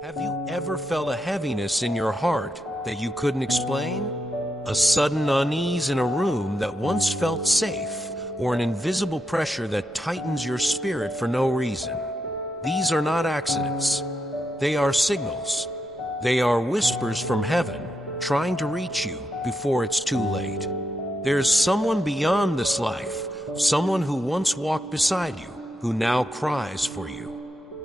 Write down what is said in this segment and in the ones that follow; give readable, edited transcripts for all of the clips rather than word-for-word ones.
Have you ever felt a heaviness in your heart that you couldn't explain? A sudden unease in a room that once felt safe, or an invisible pressure that tightens your spirit for no reason? These are not accidents. They are signals. They are whispers from heaven, trying to reach you before it's too late. There's someone beyond this life, someone who once walked beside you, who now cries for you.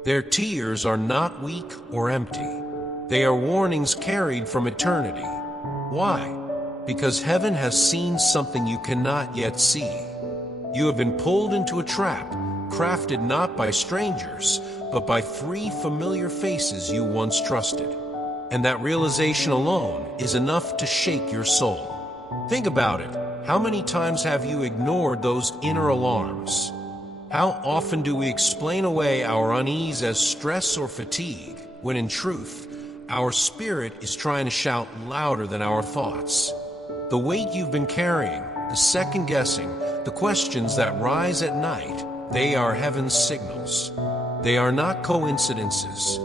Their tears are not weak or empty. They are warnings carried from eternity. Why? Because heaven has seen something you cannot yet see. You have been pulled into a trap, crafted not by strangers, but by three familiar faces you once trusted. And that realization alone is enough to shake your soul. Think about it. How many times have you ignored those inner alarms? How often do we explain away our unease as stress or fatigue, when in truth, our spirit is trying to shout louder than our thoughts? The weight you've been carrying, the second-guessing, the questions that rise at night, they are heaven's signals. They are not coincidences.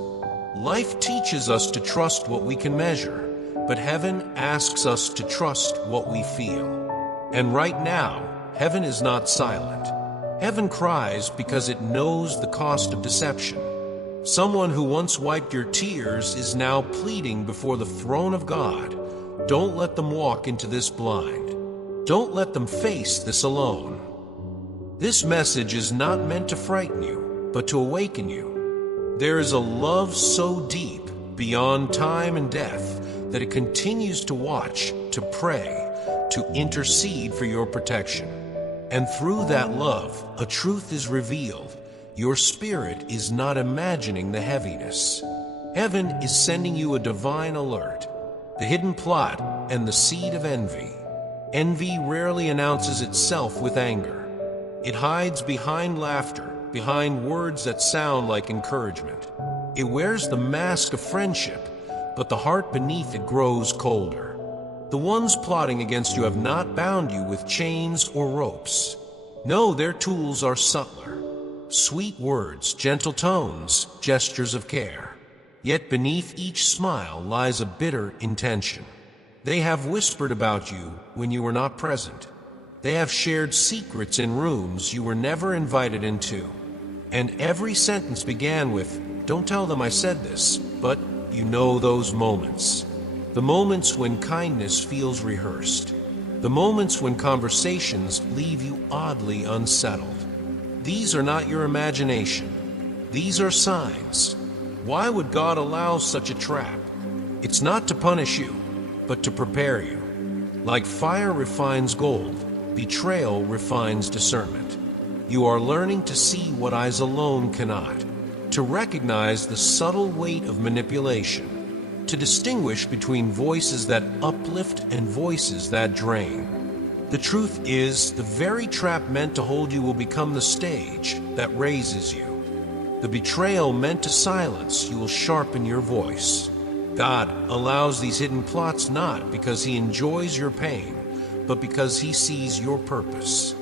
Life teaches us to trust what we can measure, but heaven asks us to trust what we feel. And right now, heaven is not silent. Heaven cries because it knows the cost of deception. Someone who once wiped your tears is now pleading before the throne of God. Don't let them walk into this blind. Don't let them face this alone. This message is not meant to frighten you, but to awaken you. There is a love so deep, beyond time and death, that it continues to watch, to pray, to intercede for your protection. And through that love, a truth is revealed. Your spirit is not imagining the heaviness. Heaven is sending you a divine alert, the hidden plot and the seed of envy. Envy rarely announces itself with anger. It hides behind laughter, behind words that sound like encouragement. It wears the mask of friendship, but the heart beneath it grows colder. The ones plotting against you have not bound you with chains or ropes. No, their tools are subtler. Sweet words, gentle tones, gestures of care. Yet beneath each smile lies a bitter intention. They have whispered about you when you were not present. They have shared secrets in rooms you were never invited into. And every sentence began with, "Don't tell them I said this," but you know those moments. The moments when kindness feels rehearsed. The moments when conversations leave you oddly unsettled. These are not your imagination. These are signs. Why would God allow such a trap? It's not to punish you, but to prepare you. Like fire refines gold, betrayal refines discernment. You are learning to see what eyes alone cannot, to recognize the subtle weight of manipulation, to distinguish between voices that uplift and voices that drain. The truth is, the very trap meant to hold you will become the stage that raises you. The betrayal meant to silence you will sharpen your voice. God allows these hidden plots not because He enjoys your pain, but because He sees your purpose.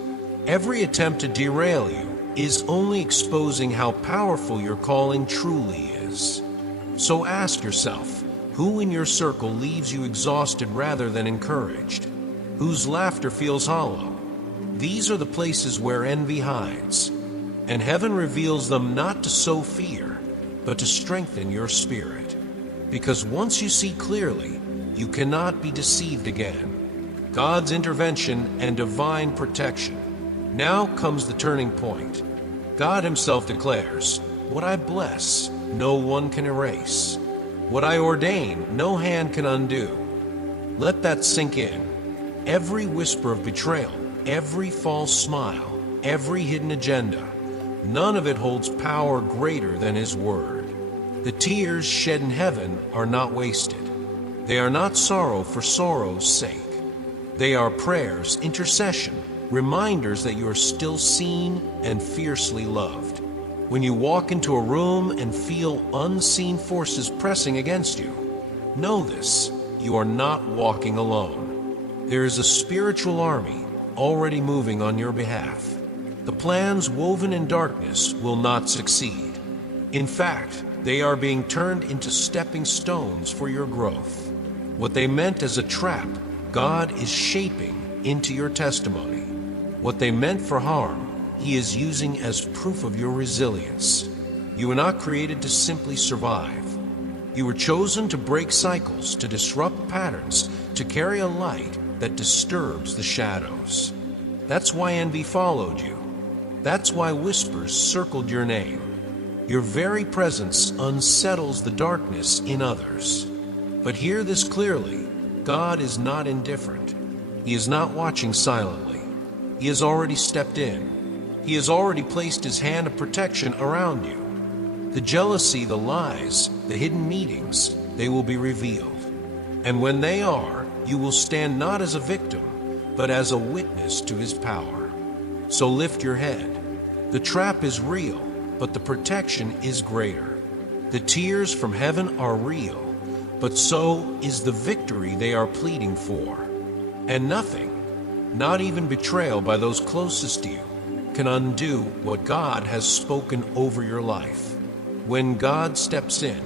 Every attempt to derail you is only exposing how powerful your calling truly is. So ask yourself, who in your circle leaves you exhausted rather than encouraged? Whose laughter feels hollow? These are the places where envy hides, and heaven reveals them not to sow fear, but to strengthen your spirit. Because once you see clearly, you cannot be deceived again. God's intervention and divine protection. Now comes the turning point. God Himself declares, "What I bless, no one can erase. What I ordain, no hand can undo." Let that sink in. Every whisper of betrayal, every false smile, every hidden agenda, none of it holds power greater than His word. The tears shed in heaven are not wasted. They are not sorrow for sorrow's sake. They are prayers, intercession, reminders that you are still seen and fiercely loved. When you walk into a room and feel unseen forces pressing against you, know this: you are not walking alone. There is a spiritual army already moving on your behalf. The plans woven in darkness will not succeed. In fact, They are being turned into stepping stones for your growth. What they meant as a trap, God is shaping into your testimony. What they meant for harm, He is using as proof of your resilience. You were not created to simply survive. You were chosen to break cycles, to disrupt patterns, to carry a light that disturbs the shadows. That's why envy followed you. That's why whispers circled your name. Your very presence unsettles the darkness in others. But hear this clearly, God is not indifferent. He is not watching silently. He has already stepped in. He has already placed His hand of protection around you. The jealousy, the lies, the hidden meetings, they will be revealed. And when they are, you will stand not as a victim, but as a witness to His power. So lift your head. The trap is real, but the protection is greater. The tears from heaven are real, but so is the victory they are pleading for. And nothing, not even betrayal by those closest to you, can undo what God has spoken over your life. When God steps in,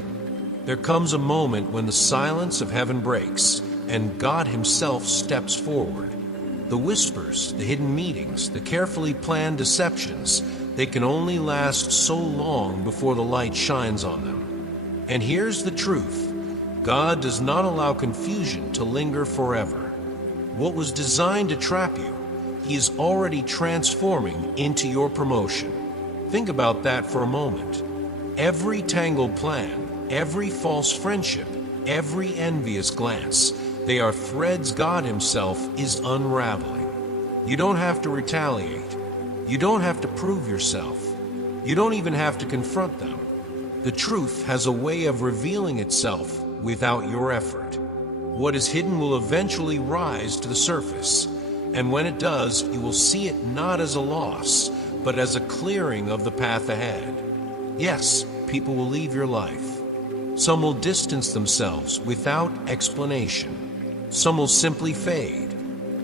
there comes a moment when the silence of heaven breaks and God Himself steps forward. The whispers, the hidden meetings, the carefully planned deceptions, they can only last so long before the light shines on them. And here's the truth: God does not allow confusion to linger forever. What was designed to trap you, He is already transforming into your promotion. Think about that for a moment. Every tangled plan, every false friendship, every envious glance, they are threads God Himself is unraveling. You don't have to retaliate. You don't have to prove yourself. You don't even have to confront them. The truth has a way of revealing itself without your effort. What is hidden will eventually rise to the surface, and when it does, you will see it not as a loss, but as a clearing of the path ahead. Yes, people will leave your life. Some will distance themselves without explanation. Some will simply fade.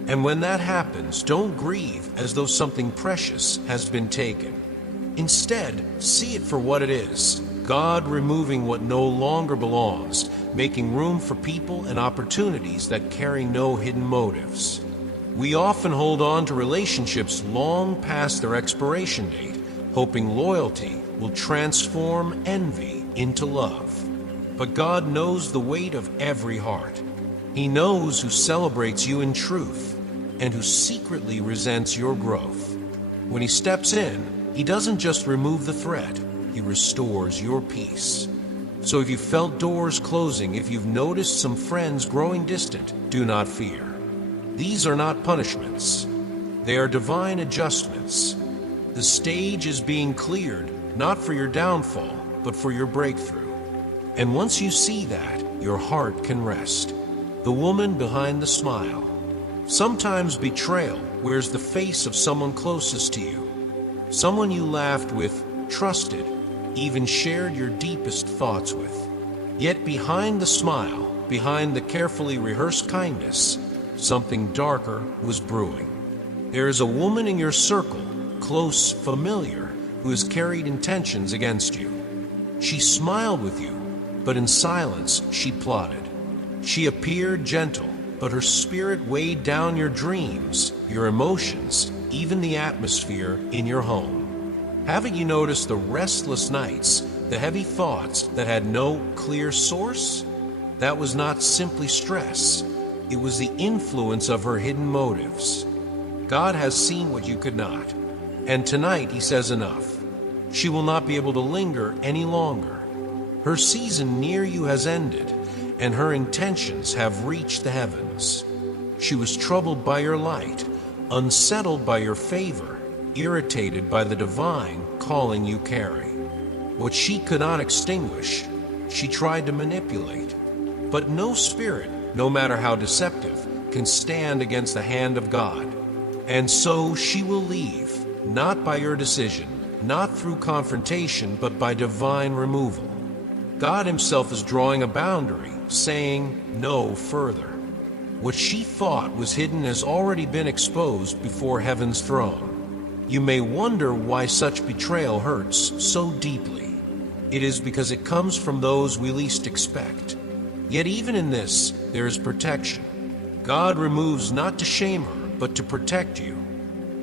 And when that happens, don't grieve as though something precious has been taken. Instead, see it for what it is: God removing what no longer belongs, making room for people and opportunities that carry no hidden motives. We often hold on to relationships long past their expiration date, hoping loyalty will transform envy into love. But God knows the weight of every heart. He knows who celebrates you in truth and who secretly resents your growth. When He steps in, He doesn't just remove the threat, He restores your peace. So if you felt doors closing, if you've noticed some friends growing distant, do not fear. These are not punishments. They are divine adjustments. The stage is being cleared, not for your downfall, but for your breakthrough. And once you see that, your heart can rest. The woman behind the smile. Sometimes betrayal wears the face of someone closest to you. Someone you laughed with, trusted, even shared your deepest thoughts with. Yet behind the smile, behind the carefully rehearsed kindness, something darker was brewing. There is a woman in your circle, close, familiar, who has carried intentions against you. She smiled with you, but in silence she plotted. She appeared gentle, but her spirit weighed down your dreams, your emotions, even the atmosphere in your home. Haven't you noticed the restless nights, the heavy thoughts that had no clear source? That was not simply stress. It was the influence of her hidden motives. God has seen what you could not. And tonight He says enough. She will not be able to linger any longer. Her season near you has ended, and her intentions have reached the heavens. She was troubled by your light, unsettled by your favor, irritated by the divine calling you carry. What she could not extinguish, she tried to manipulate. But no spirit, no matter how deceptive, can stand against the hand of God. And so she will leave, not by your decision, not through confrontation, but by divine removal. God Himself is drawing a boundary, saying no further. What she thought was hidden has already been exposed before heaven's throne. You may wonder why such betrayal hurts so deeply. it is because it comes from those we least expect. Yet even in this, there is protection. God removes not to shame her, but to protect you.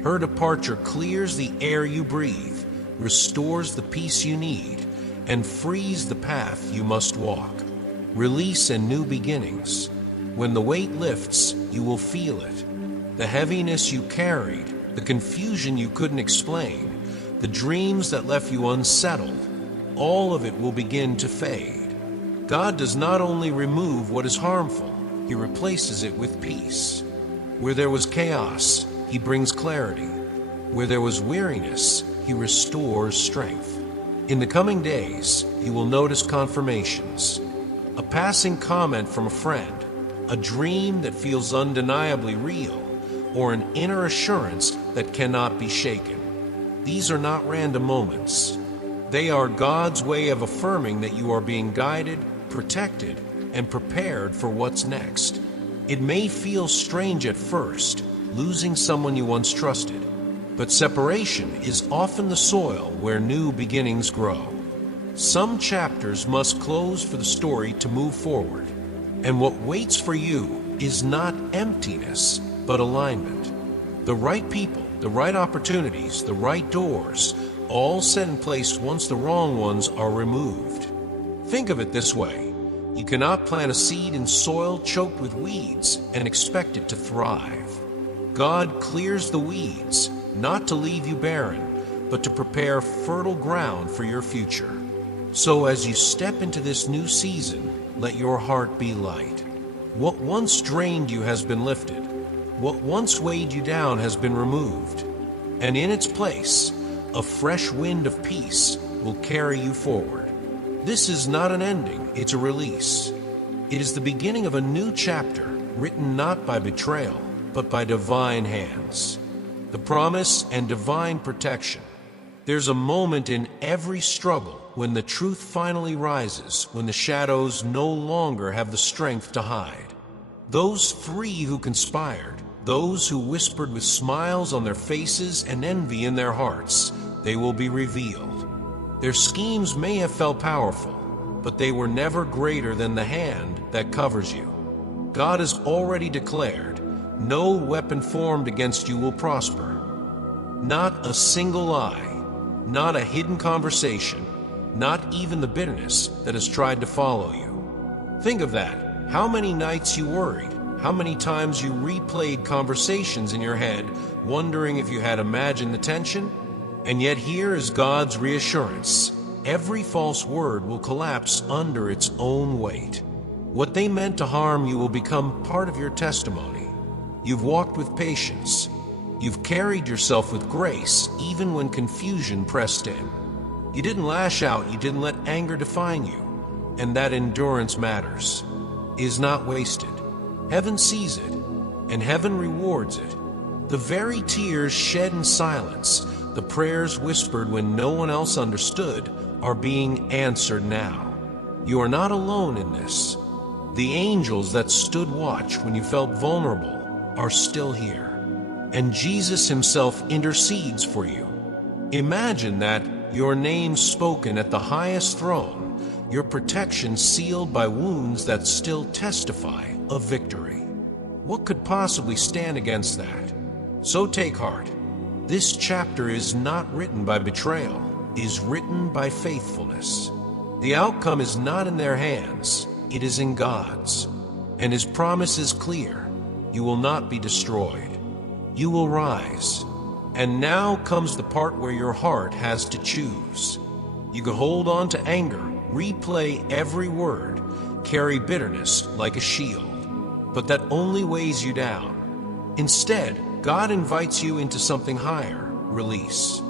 Her departure clears the air you breathe, restores the peace you need, and frees the path you must walk. Release and new beginnings. When the weight lifts, you will feel it. The heaviness you carried, the confusion you couldn't explain, the dreams that left you unsettled, all of it will begin to fade. God does not only remove what is harmful, He replaces it with peace. Where there was chaos, He brings clarity. Where there was weariness, He restores strength. In the coming days, you will notice confirmations. A passing comment from a friend, a dream that feels undeniably real, or an inner assurance that cannot be shaken. These are not random moments. They are God's way of affirming that you are being guided, protected, and prepared for what's next. It may feel strange at first, losing someone you once trusted, but separation is often the soil where new beginnings grow. Some chapters must close for the story to move forward, and what waits for you is not emptiness, but alignment. The right people, the right opportunities, the right doors, all set in place once the wrong ones are removed. Think of it this way. You cannot plant a seed in soil choked with weeds and expect it to thrive. God clears the weeds, not to leave you barren, but to prepare fertile ground for your future. So as you step into this new season, let your heart be light. What once drained you has been lifted. What once weighed you down has been removed. And in its place, a fresh wind of peace will carry you forward. This is not an ending, it's a release. It is the beginning of a new chapter, written not by betrayal, but by divine hands. The promise and divine protection. There's a moment in every struggle when the truth finally rises, when the shadows no longer have the strength to hide. Those three who conspired, those who whispered with smiles on their faces and envy in their hearts, they will be revealed. Their schemes may have felt powerful, but they were never greater than the hand that covers you. God has already declared, no weapon formed against you will prosper. Not a single lie, not a hidden conversation, not even the bitterness that has tried to follow you. Think of that. How many nights you worried, how many times you replayed conversations in your head, wondering if you had imagined the tension? And yet here is God's reassurance. Every false word will collapse under its own weight. What they meant to harm you will become part of your testimony. You've walked with patience. You've carried yourself with grace, even when confusion pressed in. You didn't lash out, you didn't let anger define you. And that endurance matters. It is not wasted. Heaven sees it, and heaven rewards it. The very tears shed in silence, the prayers whispered when no one else understood, are being answered now. You are not alone in this. The angels that stood watch when you felt vulnerable are still here. And Jesus Himself intercedes for you. Imagine that, your name spoken at the highest throne, your protection sealed by wounds that still testify of victory. What could possibly stand against that? So take heart. This chapter is not written by betrayal, it is written by faithfulness. The outcome is not in their hands, it is in God's. And His promise is clear. You will not be destroyed. You will rise. And now comes the part where your heart has to choose. You could hold on to anger, replay every word, carry bitterness like a shield. But that only weighs you down. Instead, God invites you into something higher, release.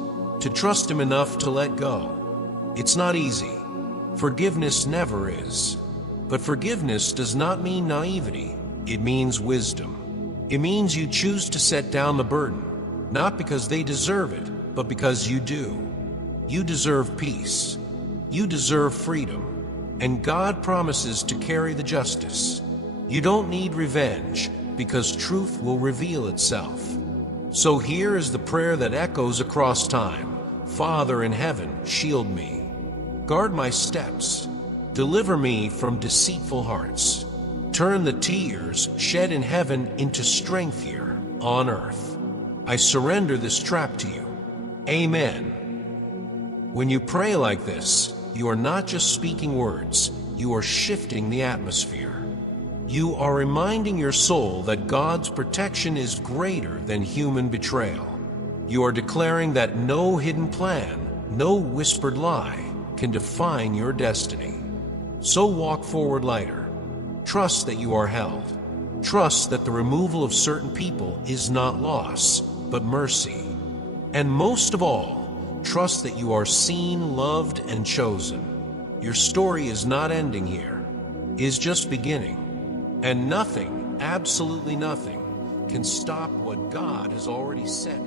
To trust Him enough to let go. It's not easy. Forgiveness never is. But forgiveness does not mean naivety. It means wisdom. It means you choose to set down the burden, not because they deserve it, but because you do. You deserve peace. You deserve freedom. And God promises to carry the justice. You don't need revenge, because truth will reveal itself. So here is the prayer that echoes across time. Father in heaven, shield me. Guard my steps. Deliver me from deceitful hearts. Turn the tears shed in heaven into strength here on earth. I surrender this trap to you. Amen. When you pray like this, you are not just speaking words, you are shifting the atmosphere. You are reminding your soul that God's protection is greater than human betrayal. You are declaring that no hidden plan, no whispered lie can define your destiny. So walk forward lighter. Trust that you are held. Trust that the removal of certain people is not loss, but mercy. And most of all, trust that you are seen, loved, and chosen. Your story is not ending here, it is just beginning. And nothing, absolutely nothing, can stop what God has already set